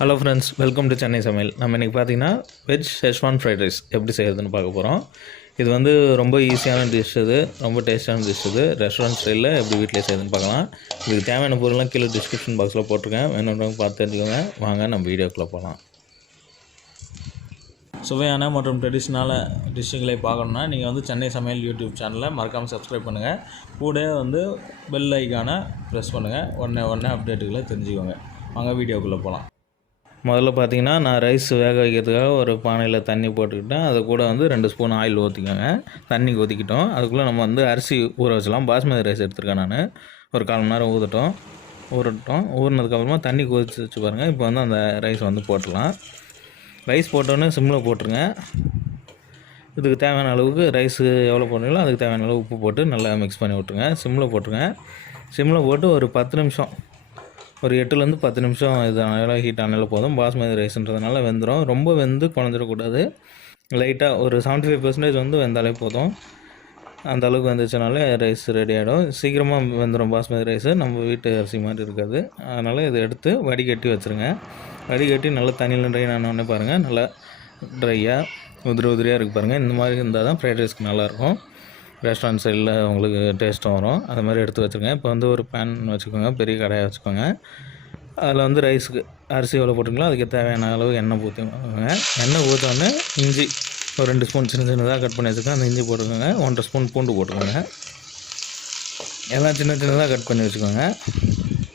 Hello friends, welcome to Chennai சமையல். நம்ம இன்றைக்கி பார்த்தீங்கன்னா வெஜ் ஷெஸ்வான் ஃப்ரைட் ரைஸ் எப்படி செய்கிறதுன்னு பார்க்க போகிறோம். இது வந்து ரொம்ப ஈஸியான டிஷ், இது ரொம்ப டேஸ்டான டிஷ். இது ரெஸ்டாரண்ட் ஸ்டைலில் எப்படி வீட்டிலே செய்யுதுன்னு பார்க்கலாம். இதுக்கு தேவையான பொருள்லாம் கீழே டிஸ்கிரிப்ஷன் பாக்ஸில் போட்டிருக்கேன், வேணுன்றவங்க பார்த்து தெரிஞ்சுக்கோங்க. வாங்க நம்ம வீடியோக்குள்ளே போகலாம். சுவையான மற்றும் ட்ரெடிஷ்னலான டிஷ்ஷுகளை பார்க்கணுன்னா நீங்கள் வந்து சென்னை சமையல் யூடியூப் சேனலை மறக்காமல் சப்ஸ்கிரைப் பண்ணுங்கள். கூட வந்து பெல் ஐக்கானை ப்ரெஸ் பண்ணுங்கள். உடனே அப்டேட்டுகளை தெரிஞ்சுக்கோங்க. வாங்க வீடியோக்குள்ளே போகலாம். முதல்ல பார்த்தீங்கன்னா நான் ரைஸ் வேக வைக்கிறதுக்காக ஒரு பானையில் தண்ணி போட்டுக்கிட்டேன். அது கூட வந்து 2 ஸ்பூன் ஆயில் ஊற்றிக்கோங்க. தண்ணி கொதிக்கிட்டோம். அதுக்குள்ளே நம்ம வந்து அரிசி ஊற வச்சலாம். பாஸ்மதி ரைஸ் எடுத்துருக்கேன் நான். ஒரு 1/4 மணி நேரம் ஊறட்டும். ஊறினதுக்கப்புறமா தண்ணி கொதிச்சு வச்சு பாருங்கள். இப்போ வந்து அந்த ரைஸ் வந்து போட்டுடலாம். ரைஸ் போட்டோன்னே சிம்மில் போட்டுருங்க. இதுக்கு தேவையான அளவுக்கு ரைஸு எவ்வளோ போடுறீங்களோ அதுக்கு தேவையான அளவு உப்பு போட்டு நல்லா மிக்ஸ் பண்ணி விட்ருங்க. சிம்மில் போட்டுருங்க. சிம்மில் போட்டு ஒரு 10 நிமிஷம், ஒரு 8லேருந்து 10 நிமிஷம் இது நல்லா ஹீட் ஆனாலும் போதும். பாஸ்மதி ரைஸ்ன்றதுனால வெந்துடும். ரொம்ப வெந்து குழஞ்சிடக்கூடாது. லைட்டாக ஒரு 75% வந்து வெந்தாலே போதும். அந்த அளவுக்கு வந்துச்சுனாலே ரைஸ் ரெடி ஆகிடும். சீக்கிரமாக வெந்துடும் பாஸ்மதி ரைஸு. நம்ம வீட்டு அரிசி மாதிரி இருக்காது. அதனால் இதை எடுத்து வடிகட்டி வச்சுருங்க. வடிகட்டி நல்லா தண்ணியில் ட்ரை ஆனோடனே பாருங்கள், நல்லா ட்ரையாக உதிரியாக இருக்குது பாருங்கள். இந்த மாதிரி இருந்தால் தான் ஃப்ரைட் ரைஸ்க்கு நல்லாயிருக்கும். ரெஸ்டாரண்ட் சைடில் உங்களுக்கு டேஸ்ட்டும் வரும். அது மாதிரி எடுத்து வச்சுருங்க. இப்போ வந்து ஒரு பேன் வச்சுக்கோங்க, பெரிய கடாயை வச்சுக்கோங்க. அதில் வந்து ரைஸுக்கு அரிசி எவ்வளோ போட்டுங்களோ அதுக்கு தேவையான அளவு எண்ணெய் ஊற்றிக்கோங்க. எண்ணெய் ஊற்றோடனே இஞ்சி ஒரு 2 ஸ்பூன் சின்னதாக கட் பண்ணி வச்சுக்கோங்க. அந்த இஞ்சி போட்டுக்கோங்க. 1.5 ஸ்பூன் பூண்டு போட்டுக்கோங்க. எல்லாம் சின்னதாக கட் பண்ணி வச்சுக்கோங்க.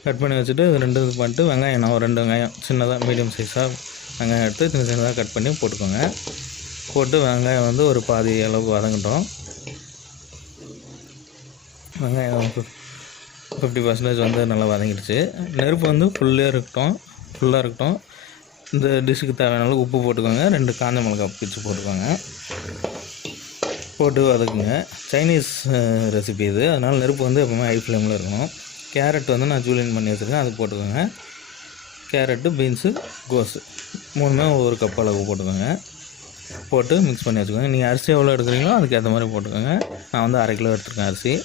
கட் பண்ணி வச்சுட்டு 2 இது பண்ணிட்டு வெங்காயம், நான் ஒரு 2 வெங்காயம் சின்னதாக மீடியம் சைஸாக வெங்காயம் எடுத்து சின்னதாக கட் பண்ணி போட்டுக்கோங்க. போட்டு வெங்காயம் வந்து ஒரு பாதி அளவுக்கு வதங்கட்டும். வெங்காயம் 50% வந்து நல்லா வதங்கிடுச்சு. நெருப்பு வந்து ஃபுல்லாக இருக்கட்டும். இந்த டிஷ்ஷுக்கு தேவையான அளவு உப்பு போட்டுக்கோங்க. 2 காஞ்ச மிளகா பிச்சு போட்டுக்கோங்க. போட்டு வதக்குங்க. சைனீஸ் ரெசிபி இது, அதனால் நெருப்பு வந்து எப்பவுமே ஹை ஃப்ளேமில் இருக்கணும். கேரட் வந்து நான் ஜூலியன் பண்ணி வச்சுருக்கேன், அது போட்டுக்கோங்க. கேரட்டு, பீன்ஸு, கோஸு 3மே ஒரு கப் அளவு போட்டுக்கோங்க. போட்டு மிக்ஸ் பண்ணி வச்சுக்கோங்க. நீங்கள் அரிசி எவ்வளோ எடுக்கிறீங்களோ அதுக்கேற்ற மாதிரி போட்டுக்கோங்க. நான் வந்து 1/2 கிலோ எடுத்துருக்கேன் அரிசி.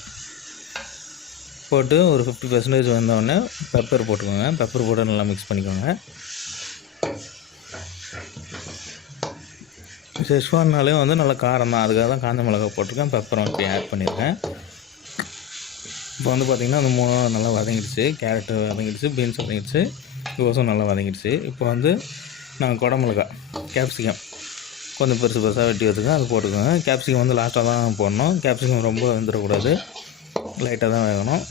போட்டு ஒரு 50% வந்தோடனே பெப்பர் போட்டுக்கோங்க. பெப்பர் போட்டு நல்லா மிக்ஸ் பண்ணிக்கோங்க. ஷெஸ்வான்னாலே வந்து நல்லா காரம் தான், அதுக்காக தான் காஞ்ச மிளகா போட்டிருக்கேன். பெப்பரும் இப்படி ஆட் பண்ணியிருக்கேன். இப்போ வந்து பார்த்திங்கன்னா அந்த 3 நல்லா வதங்கிடுச்சு. கேரட்டு வதங்கிடுச்சு, பீன்ஸ் வதங்கிடுச்சு, கோஸும் நல்லா வதங்கிடுச்சு. இப்போ வந்து நாங்கள் குடமிளகா, கேப்சிகம் கொஞ்சம் பெருசாக வெட்டி வச்சுக்கோங்க, அது போட்டுக்கோங்க. கேப்சிகம் வந்து லாஸ்ட்டாக தான் போடணும். கேப்சிகம் ரொம்ப வந்துடக்கூடாது, லைட்டாக தான் வேகணும்.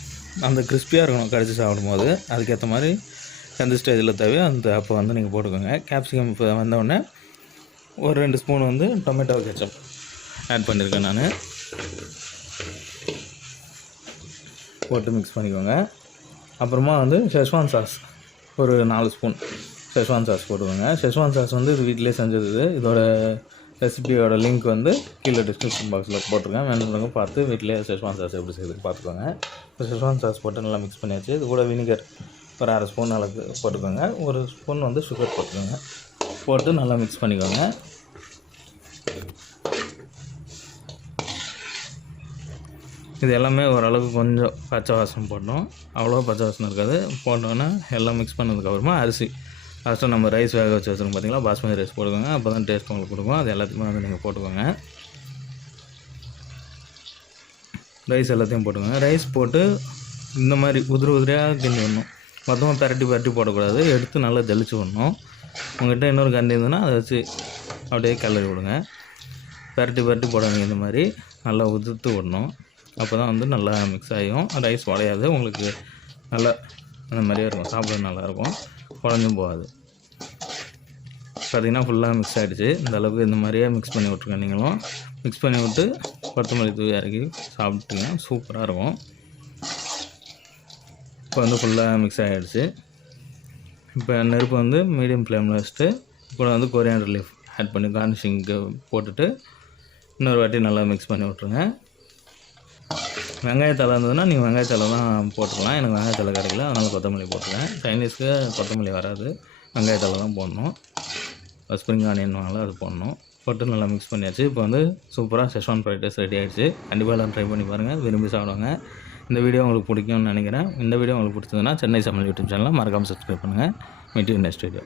அந்த கிறிஸ்பியாக இருக்கணும் கடிச்சு சாப்பிடும்போது. அதுக்கேற்ற மாதிரி எந்த ஸ்டேஜில் தேவையோ அந்த அப்போ வந்து நீங்கள் போட்டுக்கோங்க. கேப்சிகம் இப்போ வந்தவுடனே ஒரு 2 ஸ்பூன் வந்து டொமேட்டோ கெச்சப் ஆட் பண்ணியிருக்கேன் நான். போட்டு மிக்ஸ் பண்ணிக்கோங்க. அப்புறமா வந்து ஷெஸ்வான் சாஸ் ஒரு 4 ஸ்பூன் ஷெஸ்வான் சாஸ் போட்டுக்கோங்க. ஷெஸ்வான் சாஸ் வந்து இது வீட்டிலே செஞ்சது. இதோட ரெசிபியோட லிங்க் வந்து கீழே டிஸ்கிரிப்ஷன் பாக்ஸில் போட்டிருக்கேன். வேணுன்றவங்க பார்த்து வீட்டிலே ஷெஸ்வான் சாஸ் எப்படி செய்யுதுன்னு பார்த்துக்கோங்க. இப்போ ஷெஸ்வான் சாஸ் போட்டு நல்லா மிக்ஸ் பண்ணியாச்சு. இது கூட வினிகர் ஒரு 1/2 ஸ்பூன் அளவுக்கு போட்டுக்கோங்க. 1 ஸ்பூன் வந்து சுகர் போட்டுக்கோங்க. போட்டு நல்லா மிக்ஸ் பண்ணிக்கோங்க. இது எல்லாமே ஓரளவுக்கு கொஞ்சம் பச்சை வாசனை போடணும். அவ்வளோ பச்சை வாசனை இருக்காது. போட்டோன்னா எல்லாம் மிக்ஸ் பண்ணதுக்கப்புறமா அரிசி ஃபஸ்ட்டு நம்ம ரைஸ் வேக வச்சு வச்சுருக்கோம் பார்த்தீங்களா, பாஸ்மதி ரைஸ் போட்டுக்கோங்க. அப்போ தான் டேஸ்ட் உங்களுக்கு கொடுக்கும். அது எல்லாத்தையுமே வந்து நீங்கள் போட்டுக்கோங்க. ரைஸ் எல்லாத்தையும் போட்டுக்கோங்க. ரைஸ் போட்டு இந்த மாதிரி உதிரியாக கிண்டி விடணும். மொத்தமாக பரட்டி போடக்கூடாது. எடுத்து நல்லா ஜலிச்சு விடணும். உங்கள்கிட்ட இன்னொரு கண்டி இருந்ததுன்னா அதை வச்சு அப்படியே கிளறி விடுங்க. பரட்டி போடுங்க. இந்த மாதிரி நல்லா உதிர்த்து விடணும். அப்போ தான் வந்து நல்லா மிக்ஸ் ஆகிடும். ரைஸ் உடையாது, உங்களுக்கு நல்லா அந்த மாதிரியே இருக்கும். சாப்பிட நல்லாயிருக்கும், குழஞ்சும் போகாது. பார்த்திங்கன்னா ஃபுல்லாக மிக்ஸ் ஆகிடுச்சு. இந்த அளவுக்கு இந்த மாதிரியே மிக்ஸ் பண்ணி விட்ருங்க. நீங்களும் மிக்ஸ் பண்ணி விட்டு கொத்தமல்லி தூவி இறக்கி சாப்பிட்டுங்க, சூப்பராக இருக்கும். இப்போ வந்து ஃபுல்லாக மிக்ஸ் ஆகிடுச்சு. இப்போ நெருப்பு வந்து மீடியம் ஃப்ளேமில் வச்சுட்டு கூட வந்து கொரியாண்டர் லீஃப் ஆட் பண்ணி கார்னிஷிங்க்கு போட்டுட்டு இன்னொரு வாட்டி நல்லா மிக்ஸ் பண்ணி விட்ருங்க. வெங்காயத்தலை இருந்ததுன்னா நீங்கள் வெங்காயத்தலை தான் போட்டுக்கலாம். எனக்கு வெங்காயத்தலை கிடைக்கல, அதனால் கொத்தமல்லி போட்டுருக்கேன். சைனீஸ்க்கு கொத்தமல்லி வராது, வெங்காயத்தலை தான் போடணும். ஸ்ப்ரிங் ஆனியன்னால அது போடணும். போட்டு நல்லா மிக்ஸ் பண்ணியாச்சு. இப்போ வந்து சூப்பராக ஷெஸ்வான் ஃப்ரைட் ரைஸ் ரெடி ஆகிடுச்சு. கண்டிப்பாக எல்லாம் ட்ரை பண்ணி பாருங்கள், விரும்பி சாப்பிடுவாங்க. இந்த வீடியோ உங்களுக்கு பிடிக்கும்னு நினைக்கிறேன். இந்த வீடியோ உங்களுக்கு பிடிச்சதுன்னா சென்னை சமையல் யூடியூப் சேனலை மறக்காமல் சப்ஸ்கிரைப் பண்ணுங்கள். Meet you next video.